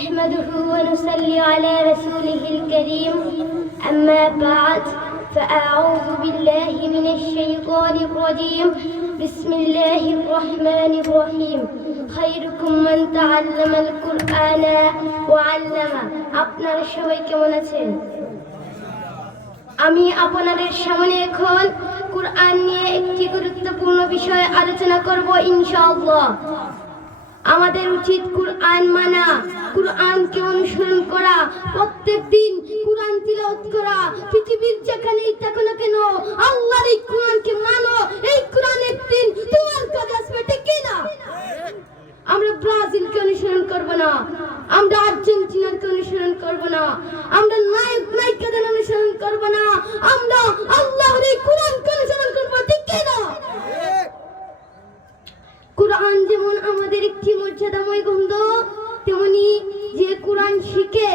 نحمده ونصلي على رسوله الكريم أما بعد فأعوذ بالله من الشيطان الرجيم بسم الله الرحمن الرحيم خيركم من تعلم القرآن وعلم আপনারা সবাই কেমন আছেন আমি আপনাদের সামনে এখন কোরআন নিয়ে একটি গুরুত্বপূর্ণ বিষয় আলোচনা করব ইনশাআল্লাহ আমাদের উচিত কুরআন মানা কুরআনকে অনুসরণ করা। প্রত্যেক দিন কুরআন তিলাওয়াত করা। পৃথিবীর যেখানেই থাকো না কেন আল্লাহর এই কোরআনকে মানো এই কোরআন একদিন তোমার কাছে আসবে ঠিক কি না আমরা ব্রাজিলকে অনুসরণ করব না আমরা আর্জেন্টিনাকে অনুসরণ করব না আমরা নায়ক নায়িকাদের অনুসরণ করব না আমরা আল্লাহর এই কোরআনকে অনুসরণ করব ঠিক কি না কোরআন যেমন আমাদের মর্যাদাময় গ্রন্থ তেমনি যে কোরআন শিখে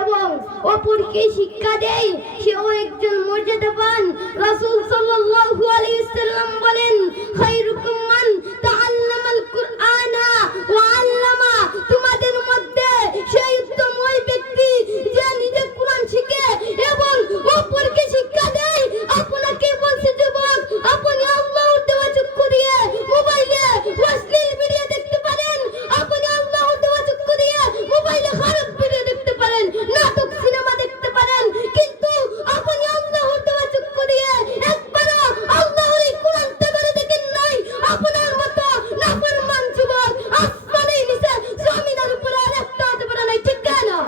এবং অপরকে শিক্ষা দেয়, সেও একজন মর্যাদাবান। রাসূল সাল্লাল্লাহু আলাইহি সাল্লাম বলেন, খায়রুকুম মান তাআল্লামাল কুরআনা ওয়া আল্লামা তোমাদের মধ্যে সেই উত্তম ওই ব্যক্তি যে নিজে কোরআন শিখে এবং অপরকে শিক্ষা দেয় আপনাকে বলছে যুবক আপনি আল্লাহর দেওয়া চক্ষু দিয়ে মোবাইলে অশ্লীল ভিডিও দেখতে পারেন আপনি আল্লাহর দেওয়া চক্ষু দিয়ে মোবাইলে খারাপ ভিডিও দেখতে পারেন নাটক সিনেমা দেখতে পারেন কিন্তু আপনি আল্লাহর দেওয়া চক্ষু দিয়ে একবারও আল্লাহর এই কোরআন তেবারে দেখেন নাই আপনার মতো নাফরমান যুবক আসমানের নিচে জমিনের উপরে আর একটা হতে পারে নাই ঠিক না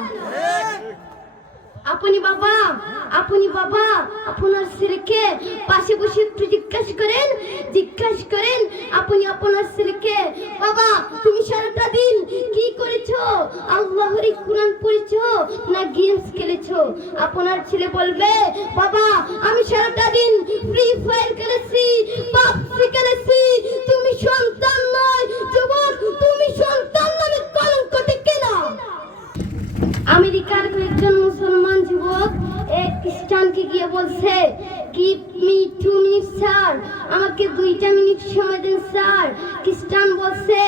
আপনি বাবা আপনি বাবা, আপনার ছেলেকে পাশে বসে একটু জিজ্ঞাসা করেন জিজ্ঞাসা করেন, আপনি আপনার ছেলেকে বাবা, তুমি সারাটা দিন কি করেছ? আল্লাহর কোরআন পড়েছো না গেমস খেলেছো? আপনার ছেলে বলবে, বাবা, আমি সারাটা দিন ফ্রি ফায়ার খেলেছি, পাবজি খেলেছি, তুমি সন্তান নয় যুবক তুমি সন্তান নামে কলঙ্ক টেকে না আমেরিকার কয়েকজন মুসলমান যুবক এক খ্রিস্টানকে গিয়ে বলছে give me two minute, sir? আমাকে দুইটা মিনিট সময় দিন, স্যার। খ্রিস্টান বলছে,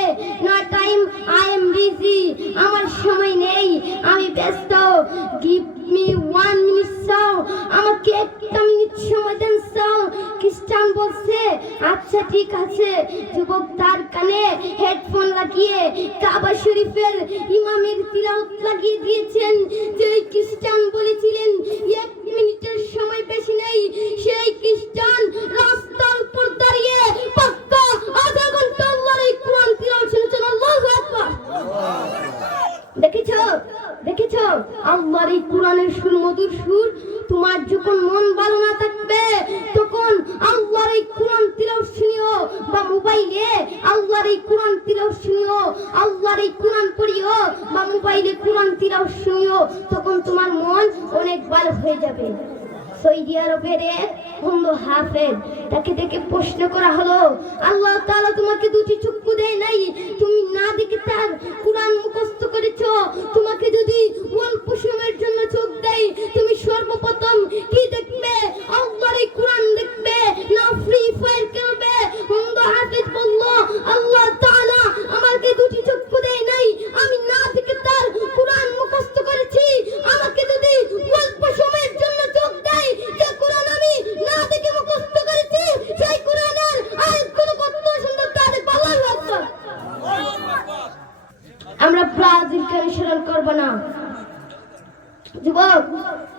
না, টাইম, আই এম বিজি, আমার সময় নেই, আমি ব্যস্ত। Give me one minute, sir. আমাকে একটা মিনিট সময় দেন, স্যার। খ্রিস্টান বলছে আচ্ছা ঠিক আছে। যুবক তার কানে হেডফোন লাগিয়ে কাবা শরীফের ইমামের তিলাওয়াত লাগিয়ে দিয়েছেন। যেই খ্রিস্টান বলেছিলেন, এক কোরআন তিলাওয়াত তখন শুনিও বা মোবাইলে আল্লাহর এই কোরআন তিলাওয়াত শুনিও, আল্লাহর এই কোরআন পড়িও বা মোবাইলে কোরআন তিলাওয়াত শুনিও, তখন তোমার মন অনেক ভালো হয়ে যাবে। সৌদি আরবের বন্ধু হাফেজ, তাকে দেখে প্রশ্ন করা হলো, আল্লাহ তাআলা তোমাকে দুটি চক্ষু দেয় নাই, তুমি না দেখে তার কোরআন মুখস্থ করেছ তোমাকে যদি অল্প সময়ের জন্য চোখ দেয় তুমি সর্বপ্রথম কি দেখবে আল্লাহর এই কোরআন দেখবে না ফ্রি ফায়ার খেলবে বন্ধু হাফেজ বলল আল্লাহ তাআলা আমাকে দুটি চক্ষু দেয় নাই আমি না দেখে তার কোরআন মুখস্থ করেছি আমাকে যদি অল্প সময়ের জন্য চোখ দেয় যে কোরআন আমি না দেখে মুখস্থ করেছি সেই কোরআনের আয়াতগুলো কত সুন্দর তা দেখব আল্লাহু আকবার আমরা ব্রাজিলকে অনুসরণ করব না যুবক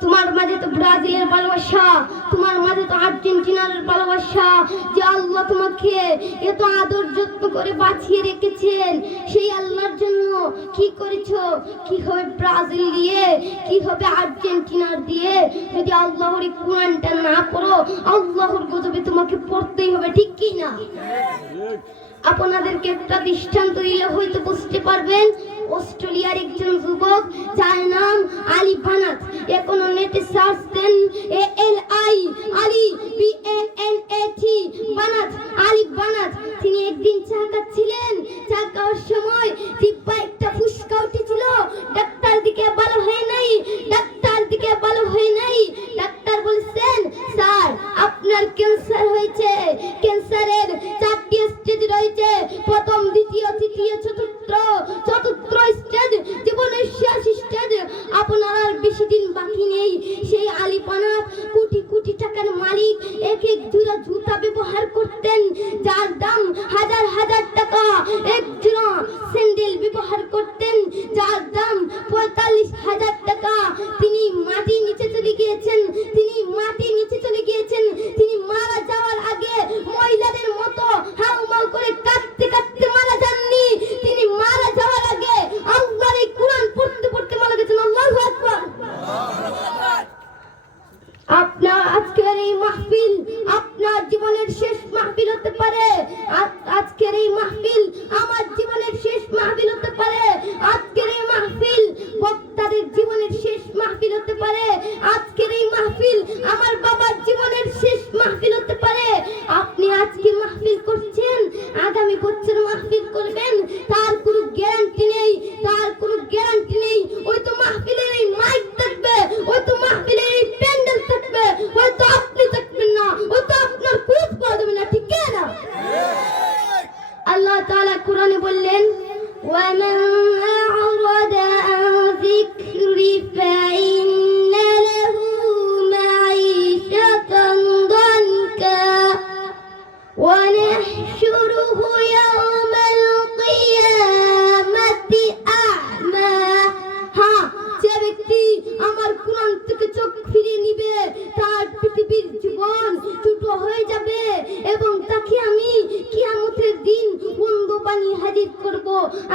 তোমার মাঝে তো ব্রাজিলের ভালোবাসা তোমার মাঝে তো আর্জেন্টিনার ভালোবাসা যে আল্লাহ তোমাকে এত আদর যত্ন করে বাঁচিয়ে রেখেছেন সেই আল্লাহর জন্য কি করেছ? কি হবে ব্রাজিল দিয়ে? কি হবে আর্জেন্টিনার দিয়ে? যদি আল্লাহর কোরআনটা না পড়ো আল্লাহর গজবে তোমাকে পড়তেই হবে ঠিক কি না? আপনাদেরকে একটা দৃষ্টান্ত দিলে হয়তো বুঝতে পারবেন অস্ট্রেলিয়ার একজন যুবক, যার নাম আলী বানাত। এখনও নেটে search then A L I, Ali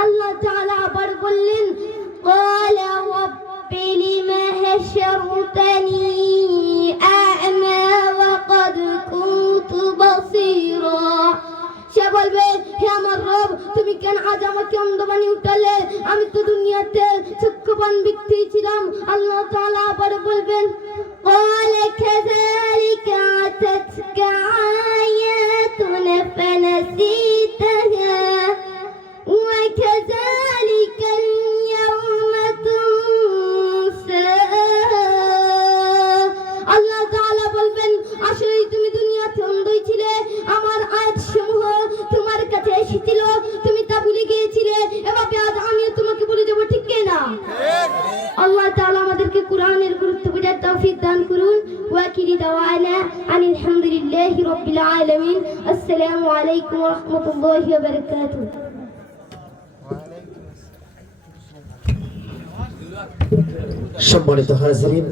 আল্লাহ তাআলা আবার বললেন قال رب لم حشرتني أعمى وقد كنت بصيرا সে বলবে হে আমার রব তুমি কেন আজ আমাকে অন্ধ বানিয়ে উঠালে আমি তো দুনিয়াতে চক্ষুবান ব্যক্তি ছিলাম আল্লাহ তাআলা আবার বলবেন قال كذلك أتتك آياتنا فنسيتها ওয়াকিরি দাওয়ানা আনিল হামদুলিল্লাহি রাব্বিল আলামিন আসসালামু আলাইকুম ওয়া রাহমাতুল্লাহি ওয়া বারাকাতুহু সম্মানিত হাজিরিন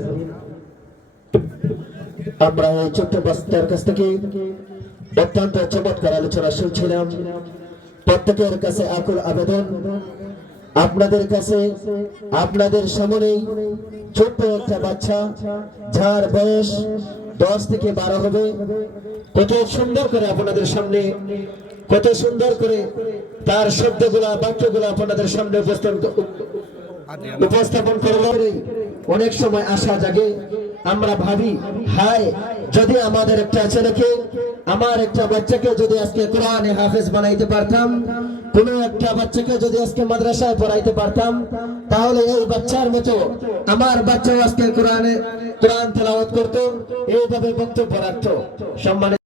আমরা এই ছোট্ট বাস্তার কাছ থেকে অত্যন্ত চমৎকার আলোচনা শুনছিলাম প্রত্যেকের কাছে আকুল আবেদন আপনাদের কাছে, আপনাদের সামনেই ছোট্ট একটা বাচ্চা, যার বয়স দশ থেকে বারো হবে। কত সুন্দর করে আপনাদের সামনে, কত সুন্দর করে তার শব্দগুলা, বাক্যগুলা আপনাদের সামনে উপস্থাপন করলে অনেক সময় আশা জাগে, আমরা ভাবি, হায়, যদি আমাদের একটা ছেলেকে, আমার একটা বাচ্চাকে যদি আজকে কোরআনে হাফেজ বানাইতে পারতাম কোন একটা বাচ্চাকে যদি আজকে মাদ্রাসায় পড়াইতে পারতাম, তাহলে এই বাচ্চার মতো আমার বাচ্চাও আজকে কোরআনে, কোরআন তেলাওয়াত করতো, এইভাবে বক্তব্য রাখতো। সম্মানিত